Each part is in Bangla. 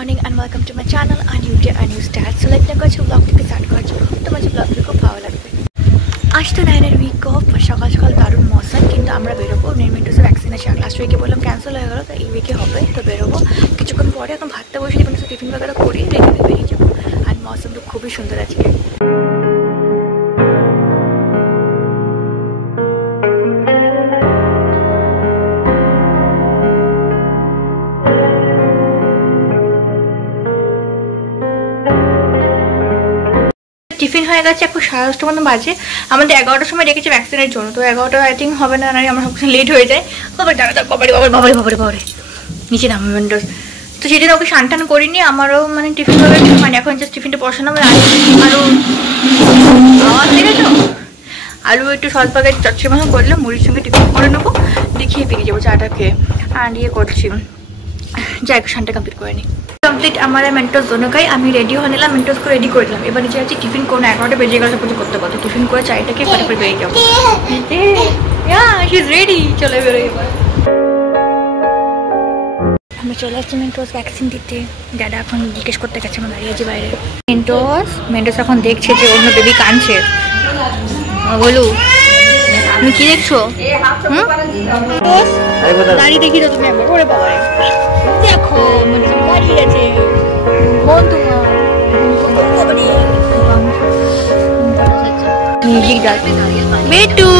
Morning and welcome to my channel and YouTube and new start so like ना कुछ ब्लॉग থেকে স্টার্ট করার জন্য তো मुझे ব্লগ খুব ভালো লাগবে। আজ তো 9 উইক অফ, সকাল সকাল দারুণ মৌসুম, কিন্তু আমরা বেরোবো মেন্টোসের ভ্যাকসিনেশন লাস্ট উইকে বললাম ক্যান্সেল হয়ে গেল, তো এই উইকে হবে, তো বেরোবো কিছুক্ষণ পরে। এখন ভাতটা বসে মেন্টোসের টিফিন বগেরা করি, রেডি হয়ে বেরিয়ে যাবো। আর মৌসুম তো খুবই সুন্দর আজকে। টিফিন হয়ে গেছে, এখন 10:30 মতো বাজে। আমাদের 11টার সময় রেখেছে ভ্যাকসিনের জন্য, তো 11টা আই থিঙ্ক হবে না, আমার সব লেট হয়ে যায়। বাবা দাঁড়া বাবারে নিচে নামবে মেন্টোস, তো সেই জন্য ওকে টান করিনি। আমারও মানে টিফিন হবে, মানে এখন জাস্ট টিফিনটা বসানো হবে। আরও আওয়াজ দেখেছো, আলু একটু সল্প আগে চচ্চড়ি মতো করলাম, মুড়ির সঙ্গে টিফিন করে নেবো, দেখিয়ে বেরিয়ে যাবো চাটা খেয়ে। আর ইয়ে করছি, যাই শানটা কমপ্লিট করে নিই। কমপ্লিট আমার মেন্টোস দোনোকাই আমি রেডি হয়ে নিলাম, মেন্টোসকে রেডি করে দিলাম। এবার নিজে আছি টিফিন কোনো 11টা বেজে গেলে সব কিছু করতে পারতো। টিফিন করে চাইটাকে ফটাফট বেরিয়ে যাবো। রেডি, চলে বেরোই এবার। আমি চলে আসছি মেন্টোস ভ্যাকসিন দিতে। দাদা এখন জিজ্ঞেস করতে গেছে, আমার দাঁড়িয়ে আছে বাইরে। মেন্টোস এখন দেখছে যে অন্য বেবি কাঁদছে। বলু তুমি কি দেখছো? দাঁড়িয়ে দেখি তো তুমি একবার, ওরে বাবা দেখো দাঁড়িয়ে আছে মিউজিক ডাল বেটু।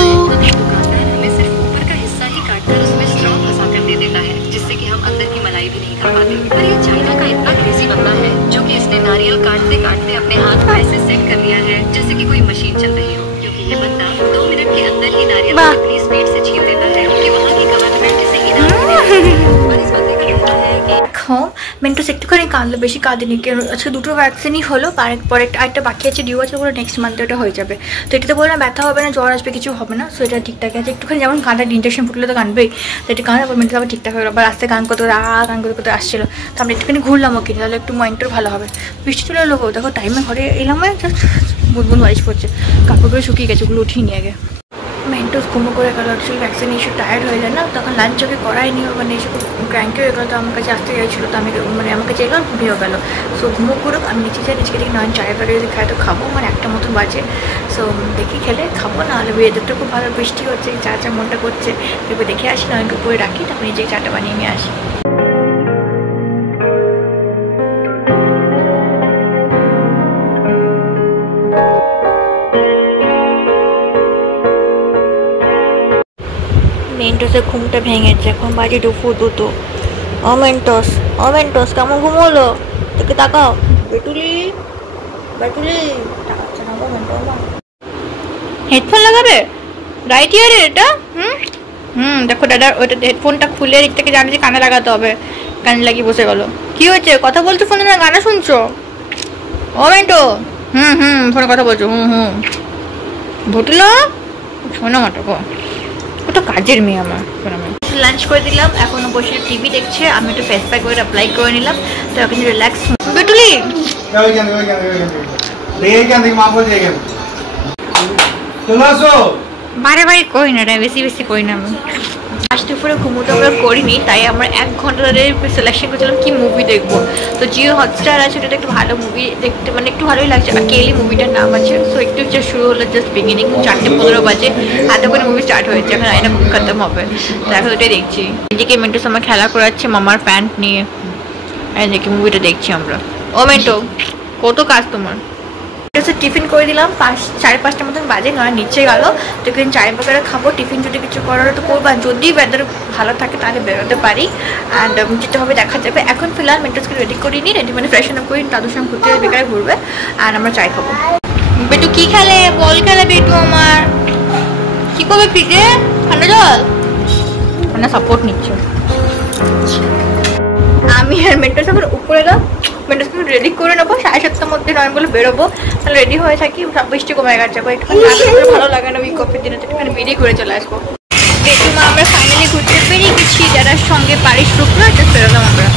जिससे कि हम अंदर की मलाई भी नहीं खा पाते। पर ये चाइना का इतना क्रेजी बंदा है जो कि इसने नारियल काटते काटते अपने हाथ को ऐसे सेट कर लिया है जैसे कि कोई मशीन चल रही हो, क्योंकि ये बंदा 2 मिनट के अंदर ही नारियल को इतनी स्पीड से छील देता है कि वहाँ की गवर्नमेंट इसे इनाम देती है। और इस बंदे का कहना है कि মেন্টোস একটুখানি কাঁদলো, বেশি কাঁদিনি, কারণ আজকে দুটো ভ্যাকসিনই হলো, পরে আরেকটা বাকি আছে, ডিউ আছে, ওগুলো নেক্সট মান্থে ওটা হয়ে যাবে। তো এটাতে বললাম ব্যথা হবে না, জ্বর আসবে, কিছু হবে না, সো এটা ঠিকঠাক আছে। একটুখানি যেমন কাঁদার ইনজেকশন ফুটলে তো কাঁদবেই, তো এটা কাঁদা মেন্টোস আবার ঠিকঠাক হয়ে গেলো। আবার রাস্তায় গান করতে আসছিলো, তো আমরা একটুখানি ঘুরলাম ওকে, তাহলে একটু মাইন্ডটাও ভালো হবে। বৃষ্টি চলে এলো, দেখো টাইমে ঘরে এলাম, জাস্ট বুদবুদ বারিশ পড়ছে, কাপড়গুলো শুকিয়ে গেছে, ওগুলো উঠিয়ে নিয়ে আগে। মেন্টোস ঘুমো করে গেলো, অ্যাকচুয়ালি ভ্যাকসিন এসে টায়ার্ড হয়ে যায় না, তখন লাঞ্চ ওকে করায়নি, মানে এসে খুব ক্র্যাঙ্কি হয়ে গেলো, তো আমার কাছে আসতে চাইছিলো, তো আমি মানে আমাকে চাইলাম ঘুমিয়েও গেলো। সো ঘুমো করুক, আমি নিচে যাই, নিচে দেখি নয়ন চায়ের বাড়ি যদি খাই তো খাবো, মানে 1টা মতো বাজে। সো দেখি খেলে খাবো, নাহলে ওয়েদারটা খুব ভালো, বৃষ্টি হচ্ছে, চা মনটা করছে, এবার দেখে আসি, নয়নকে করে রাখি, তারপর নিজেই চাটা বানিয়ে নিয়ে আসি। মেন্টোসের ঘুমটা ভেঙেছে, এখন বাজে দুপুর 2। ও মেন্টোস কেমন ঘুম হলো? তোকে তাকাও, বেটুলি তাকাচ্ছে না গো মেন্টোস। হেডফোন লাগাবে রাইট ইয়ারে এটা? দেখো দাদা ওইটা হেডফোনটা খুলে দিক থেকে জানি যে কানে লাগাতে হবে, কানে লাগিয়ে বসে গেল। কি হয়েছে, কথা বলছো ফোনে না গানা শুনছো? ও মেন্টো ফোনে কথা বলছো? ভুটলো শোনো মাটো গো, ওটা কাজের মেয়ে আমার। লাঞ্চ করে দিলাম, এখনো বসে টিভি দেখছে, আমি একটু ফেস প্যাক করে অ্যাপ্লাই করে নিলাম, তো এখন রিল্যাক্স। বেটুলি বারে কই না, বেশি কই না। আমি আজ দুপুরে ঘুমোতে আমরা করিনি, তাই আমরা 1 ঘন্টা ধরে সিলেকশন করছিলাম কি মুভি দেখবো। তো জিও হটস্টার আছে, ওটাতে একটু ভালো মুভি দেখতে, মানে একটু ভালোই লাগছে। আর কেলি মুভিটার নাম আছে, সো একটু জাস্ট শুরু হলো, জাস্ট বিগিনিং। 4:15 বাজে, এত করে মুভি স্টার্ট হয়েছে, এখন আইনা খতম হবে, তো এখন ওটাই দেখছি। এদিকে মেন্টোস আমার খেলা করাচ্ছে মামার প্যান্ট নিয়ে, এদিকে মুভিটা দেখছি আমরা। ও মেন্টো কত কাজ তোমার? টিফিন করে দিলাম, 5:30 মতন বাজে, নয় নিচে গেল, তো এখানে চায় বগেরা খাবো। টিফিন যদি কিছু করার তো করবো, আর যদি ওয়েদার ভালো থাকে তাহলে বেরোতে পারি, অ্যান্ড যেটা হবে দেখা যাবে। এখন ফিলহাল মেন্টোসকে রেডি করিনি, রেডি মানে ফ্রেশন আপ করি, দাদুর সঙ্গে ঘুরতে বেকারে ঘুরবে, আর আমরা চাই খাবো। বেটু কি খেলে? বল খেলে বেটু আমার। কি করবে ফ্রিজে? ঠান্ডা জল মানে সাপোর্ট নিচ্ছে। আমি আর মেন্টোস এখন উপরে গেলাম, মেন্টোসকে রেডি করে নেবো, 7:30টার মধ্যে নয় বলে বেরোবো, তাহলে রেডি হয়ে থাকি। সব বৃষ্টি কমে গেছে, একটুখানি ভালো লাগে না উইক অফের দিনে, একটুখানি বেরিয়ে ঘুরে চলে আসবো। বেটুমা আমরা ফাইনালি ঘুরতে বেরিয়ে গেছি, যারা সঙ্গে পারিস টুকরো একটা বেরোলাম আমরা।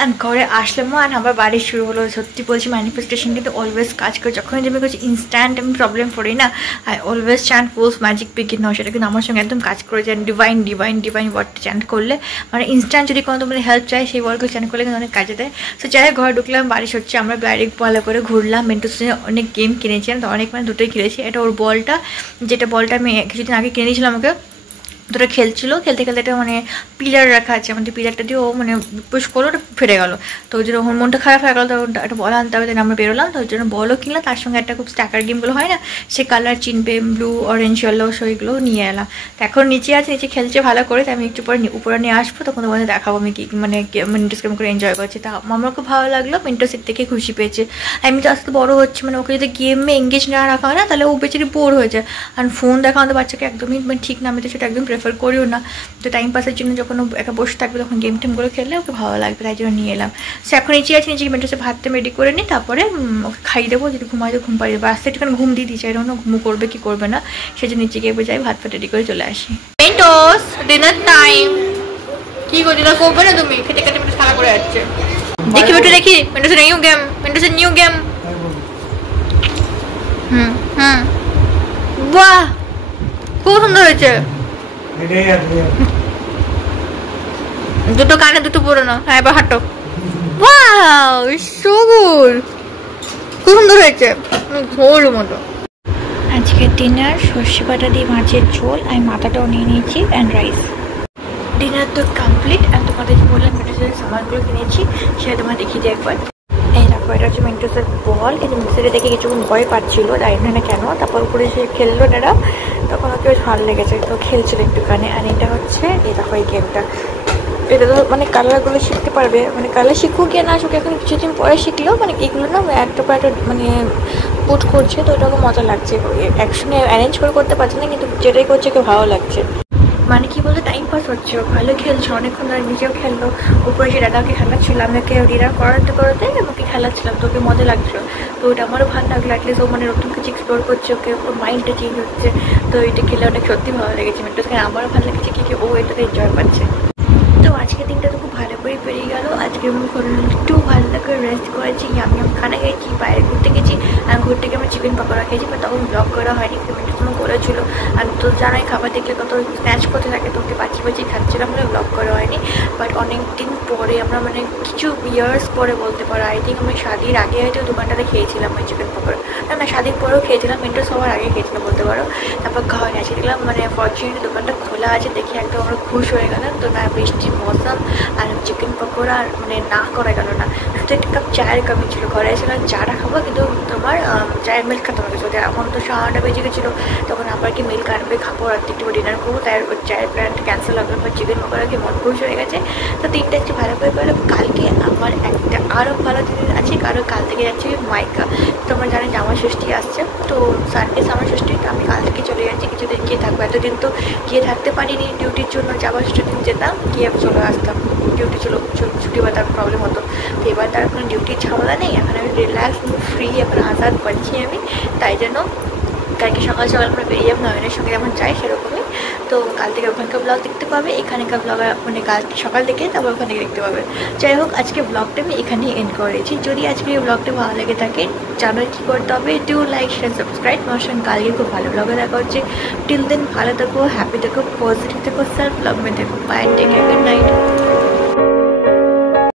অ্যান্ড ঘরে আসলামও অ্যান্ড আমার বাড়ি শুরু হলো। সত্যি বলছি ম্যানিফেস্টেশন কিন্তু অলওয়েজ কাজ করে। যখন আমি কিছু ইনস্ট্যান্ট আমি প্রবলেম পড়ি না, I always chant post magic begin নাও, সেটা কিন্তু আমার সঙ্গে একদম কাজ করে যায়। ডিভাইন ডিভাইন ডিভাইন ওয়ার্ডটা চ্যান্ট করলে মানে ইনস্ট্যান্ট যদি কোনো তোমাদের হেল্প চাই সেই ওয়ার্ডগুলো চ্যান্ট করলে কিন্তু অনেক কাজে দেয়। সো যাই হোক ঘরে ঢুকলাম, বারিশ হচ্ছে, আমরা বাইরে ভালো করে ঘুরলাম। মেন্টোর সঙ্গে অনেক গেম কিনেছিলাম, তো অনেক মানে দুটোই কিনেছি। এটা ওর বলটা, যেটা বলটা আমি কিছুদিন আগে কিনে দিয়েছিলাম আমাকে, দুটো খেলছিল, খেলতে খেলতে একটা মানে পিলার রাখা আছে আমাদের, পিলারটা দিয়ে ও মানে পুশ করলো, ওটা ফেটে গেলো। তো ওই জন্য ওর মনটা খারাপ হয়ে গেলো, তো একটা বল আনতে হবে, আমরা বেরোলাম। তো ওই জন্য বলও কিনলাম, তার সঙ্গে একটা খুব স্ট্যাকার গেমগুলো হয় না, সে কালার চিনবে, ব্লু অরেঞ্জ ইয়েলো, সেইগুলো নিয়ে এলাম। তো এখন নিচে আছে, নিচে খেলছে ভালো করে। তো আমি একটু পরে উপরে নিয়ে আসবো, তখন তোমাদের দেখাবো আমি কি মানে মিন্টোস কেমন করে এনজয় করছি। তা আমার খুব ভালো লাগলো, মিন্টোস এর থেকে খুশি পেয়েছে। আমি তো আস্তে বড়ো হচ্ছে, মানে ওকে যদি গেমে এঙ্গেজ না রাখা হয় না, তাহলে ও বেচারি বোর হয়ে যায়। আর ফোন দেখা আমাদের বাচ্চাকে একদমই মানে ঠিক না, আমি তো সেটা একদম প্রেফার করিও না। তো টাইম পাসের জন্য যখন ও একা বসে থাকবে তখন গেম টেমগুলো খেললে ওকে ভালো লাগবে, তাই জন্য নিয়ে এলাম। সে এখন নিচে আছে, নিচে মেন্টোসে ভাতটা রেডি করে নিই, তারপরে ওকে খাইয়ে দেবো। যদি ঘুমাই তো ঘুম পাড়িয়ে দেবো, আস্তে একটুখানি ঘুম দিয়ে দিই, চাই না ঘুমো করবে কি করবে না, সেই জন্য নিচে গিয়ে যাই, ভাত রেডি করে চলে আসি। Mentos dinner time. কি গো ডিনার করবে না তুমি? খেতে খেতে মেন্টোস খারাপ করে যাচ্ছে। দেখি একটু দেখি মেন্টোসের নিউ গেম, মেন্টোসের নিউ গেম। বাহ খুব সুন্দর হয়েছে। দুটো কানে দুটো পরে না, হ্যাঁ এবার হাঁটো। ওয়াও সো গুড, খুব সুন্দর হয়েছে, ঘোল মতো। আজকে ডিনার সর্ষে বাটা দিয়ে মাছের ঝোল, আমি মাথাটাও নিয়ে নিয়েছি অ্যান্ড রাইস। ডিনার তো কমপ্লিট। অ্যান্ড তোমাদের বললাম মেন্টোসের সামানগুলো কিনেছি, সেটা তোমার দেখিয়ে দিই একবার। এই দেখো, এটা হচ্ছে মেন্টোসের বল, কিন্তু মেন্টোসের দেখে কিছুক্ষণ ভয় পাচ্ছিল, জানি না কেন। তারপর উপরে সে খেললো না, তখন ওকে বেশ ভালো লেগেছে, তো খেলছিল একটুখানি। আর এটা হচ্ছে এই দেখো এই গেমটা, এটা তো মানে কালারগুলো শিখতে পারবে, মানে কালার শিখুক গিয়ে না শিখুক, এখন কিছুদিন পরে শিখলেও মানে এগুলো না একটা পর একটা মানে পুট করছে, তো ওটাকে মজা লাগছে। একসঙ্গে অ্যারেঞ্জ করে করতে পারছে না, কিন্তু যেটাই করছে ওকে ভালো লাগছে। মানে কি বলতো টাইম পাস হচ্ছে, ভালো খেলছে অনেকক্ষণ ধরে, নিজেও খেললো, উপরে সে দাদাকে খেলাচ্ছিল, আমাকে ডিনার করাতে করাতে আমাকে খেলাচ্ছিলাম, তো ওকে মজা লাগছিলো। তো ওটা আমারও ভালো লাগলো, অ্যাটলিস্ট ও মানে নতুন কিছু এক্সপ্লোর করছে, ওকে ওর মাইন্ডটা চেঞ্জ হচ্ছে। তো এটা খেলে অনেক সত্যি ভালো লেগেছে মেন্টোসকে, আমারও ভালো লেগেছে কি ও এটাতে এনজয় পাচ্ছে। তো আজকের দিনটা তো খুব ভালো করে পেরিয়ে গেল। আজকে আমি একটু ভালো করে রেস্ট করেছি, আমি খানা খেয়েছি, বাইরে ঘুরতে গেছি। আর ঘুরতে গিয়ে আমরা চিকেন পকোড়া খেয়েছি, বাট তখন ব্লগ করা হয়নি, পেমেন্টের কোনো করেছিল। আর তো জানাই খাবার দেখলে কত স্ন্যাচ করতে থাকে, তো ওকে বাঁচিয়ে বাঁচিয়ে খাচ্ছিলাম বলে ব্লগ করা হয়নি। বাট অনেক দিন পরে আমরা মানে কিছু ইয়ার্স পরে বলতে পারো, আই থিঙ্ক আমি শাদির আগে হয়তো দোকানটাতে খেয়েছিলাম ওই চিকেন পকোড়া। না শাদির পরেও খেয়েছিলাম, মেন্টোস সবার আগে খেয়েছিলাম বলতে পারো। তারপর খাওয়া গেছে, দেখলাম মানে ফরচুনেটলি দোকানটা খোলা আছে, দেখে একদম আমরা খুশ হয়ে গেলাম। তো না বৃষ্টি মৌসুম আর চিকেন পকোড়া মানে না করা গেল না, শুধু একটা কাপ চায়ের কমি ছিল। ঘরে এসেছিলাম চাটা খাবো, কিন্তু তোমার চায়ের মিল্ক খেতে হবে, যদি এখন তো 9:30 বেজে গেছিলো, তখন আবার কি মিল্ক আনবে খাবো, আর একটু ডিনার করবো, তাই চায়ের প্ল্যানটা ক্যান্সেল হবে। আমার চিকেন পকোড়া খেয়ে মন খুশ হয়ে গেছে। তো দিনটা একটু ভালো করে পেলো। কালকে আমার একটা আরও ভালো দিন আছে, কারণ কাল থেকে যাচ্ছি মাইকা। তোমরা জানো জামা ষষ্ঠী আসছে, তো সানডে জামা ষষ্ঠী, তো আমি কাল থেকে চলে যাচ্ছি, কিছুদিন গিয়ে থাকবো। এতদিন তো গিয়ে থাকতে পারিনি ডিউটির জন্য, জামা ষষ্ঠীর দিন যেতাম গিয়ে চলে আসতাম, ডিউটি ছুটি বা তার প্রবলেম হতো। তো এবার তার কোনো ডিউটির ঝামেলা নেই, এখন আমি রিল্যাক্স ফ্রি, এখন আজাদ পাচ্ছি আমি। তাই জন্য কালকে সকাল সকাল আমরা বেরিয়ে যাবো, নয়নের সঙ্গে যেমন যাই সেরকমই। তো কাল থেকে ওখানকার ব্লগ দেখতে পাবে, এখানকার ব্লগ মানে কালকে সকাল থেকে তারপর ওখান থেকে দেখতে পাবে। যাই হোক আজকে ব্লগটা আমি এখানেই এন্ড করেছি। যদি আজকে এই ব্লগটা ভালো লেগে থাকে, জানো কী করতে হবে, ডু লাইক শেয়ার সাবস্ক্রাইব। আমার সঙ্গে কালকে খুব ভালো ব্লগে দেখা হচ্ছে। টিল দেন ভালো থেকো, হ্যাপি থেকো, পজিটিভ থেকো, সেলফ লাভ মে থেকো। Bye, take care, good night.